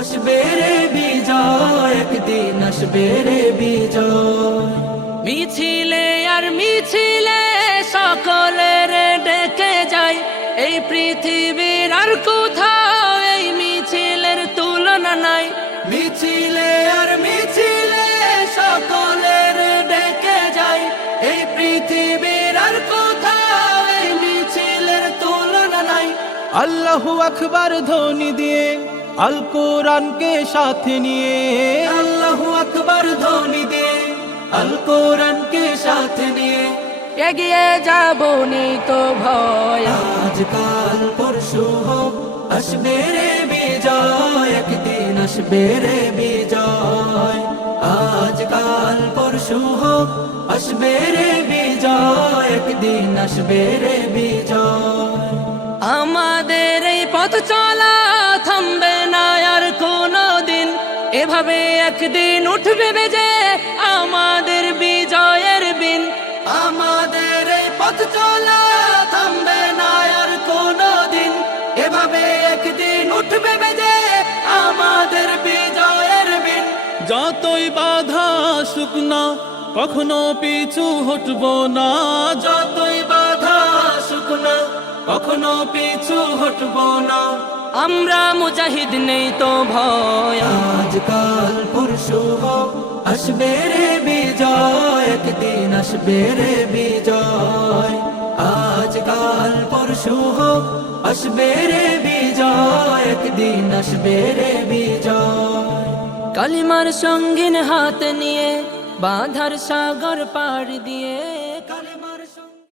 আসবে রে বিজয়, একদিন আসবে রে বিজয়। মিছিলে আর মিছিলে সকলের ডেকে যায়, এই পৃথিবীর আর কোথাও এই মিছিলের তুলনা নাই। মিছিলে আর মিছিলে সকলের ডেকে যায়, এই পৃথিবীর আর কোথাও এই মিছিলের তুলনা নাই। আল্লাহু আকবার ধ্বনি দিয়ে আল কোরআনকে সাথে নিয়ে, আল্লাহু আকবার ধ্বনি দিয়ে আল কোরআনকে সাথে নিয়ে এগিয়ে যাব নি তো ভয়। আজকাল পরশু হোক আসবে রে বিজয়, একদিন আসবে রে বিজয়। আজকাল পরশু হোক আসবে রে বিজয়, একদিন আসবে রে বিজয়। আমাদের এই পথ চলা থামবে না আর কোনো দিন, এভাবে একদিন উঠবে বেজে আমাদের বিজয়ের বিন। আমাদের এই পথ চলা থামবে না আর কোনো দিন, এভাবে একদিন উঠবে বেজে আমাদের বিজয়ের বিন। যতই বাধা আসুক না কখনো পিছু হটবো না, যতই বাধা আসুক না কখনো পিছু হটবো না। আমরা মুজাহিদ নেই তো ভয়। আজকাল পরশু হোক আসবে রে বিজয়, একদিন আসবে রে বিজয়। আজকাল পরশু হোক আসবে রে বিজয়, একদিন আসবে রে বিজয়। কালিমার সঙ্গিন হাত নিয়ে বাধার সাগর পাড় দিয়ে